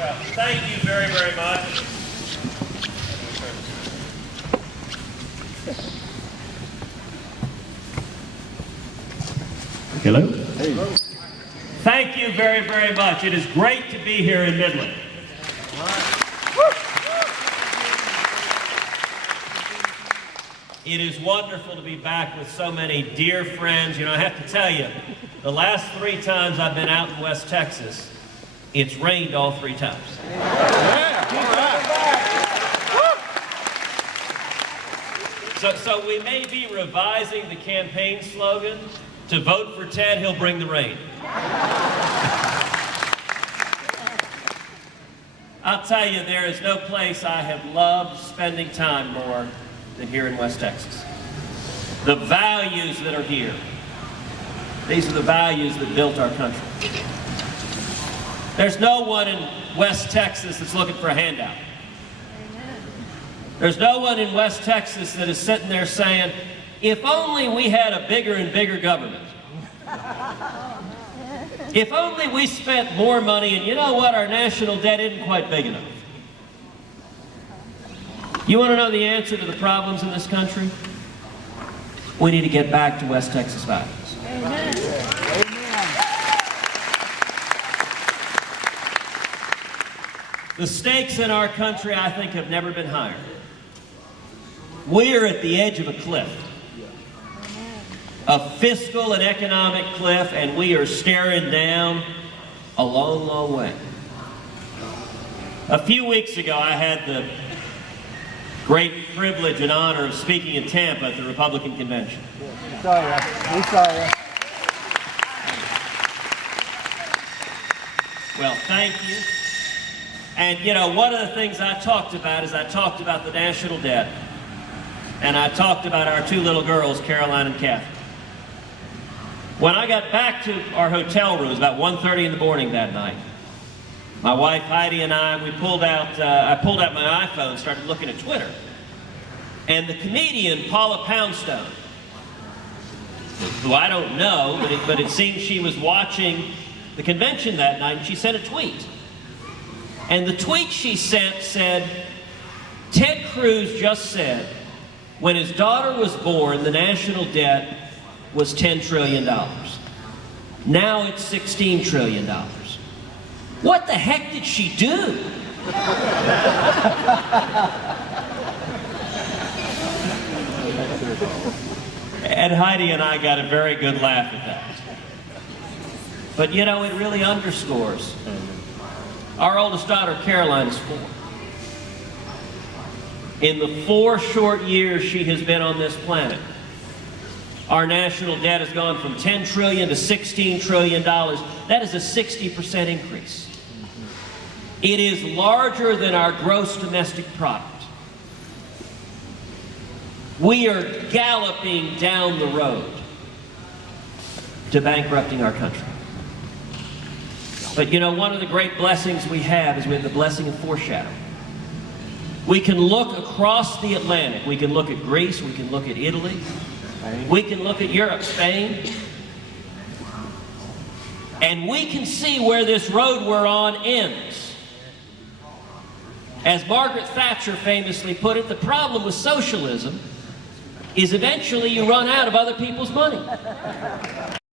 Well, thank you very, very much. Hello? Hey. Thank you very, very much. It is great to be here in Midland. It is wonderful to be back with so many dear friends. You know, I have to tell you, the last 3 times I've been out in West Texas, it's rained all 3 times. So we may be revising the campaign slogan to vote for Ted, he'll bring the rain. I'll tell you, there is no place I have loved spending time more than here in West Texas. The values that are here, these are the values that built our country. There's no one in West Texas that's looking for a handout. There's no one in West Texas that is sitting there saying, if only we had a bigger and bigger government. If only we spent more money, and you know what, our national debt isn't quite big enough. You want to know the answer to the problems in this country? We need to get back to West Texas values. Amen. The stakes in our country, I think, have never been higher. We are at the edge of a cliff. A fiscal and economic cliff, and we are staring down a long, long way. A few weeks ago, I had the great privilege and honor of speaking in Tampa at the Republican Convention. We saw you. Well, thank you. And you know, one of the things I talked about is I talked about the national debt, and I talked about our 2 little girls, Caroline and Kathy. When I got back to our hotel rooms about 1:30 in the morning that night, my wife Heidi and I, I pulled out my iPhone, started looking at Twitter, and the comedian Paula Poundstone, who I don't know, but it seems she was watching the convention that night, and she sent a tweet. And the tweet she sent said, Ted Cruz just said, when his daughter was born, the national debt was $10 trillion. Now it's $16 trillion. What the heck did she do? And Heidi and I got a very good laugh at that. But you know, it really underscores. Our oldest daughter, Caroline, is 4. In the 4 short years she has been on this planet, our national debt has gone from $10 trillion to $16 trillion. That is a 60% increase. It is larger than our gross domestic product. We are galloping down the road to bankrupting our country. But you know, one of the great blessings we have is we have the blessing of foreshadowing. We can look across the Atlantic. We can look at Greece. We can look at Italy. We can look at Europe, Spain, and we can see where this road we're on ends. As Margaret Thatcher famously put it, the problem with socialism is eventually you run out of other people's money.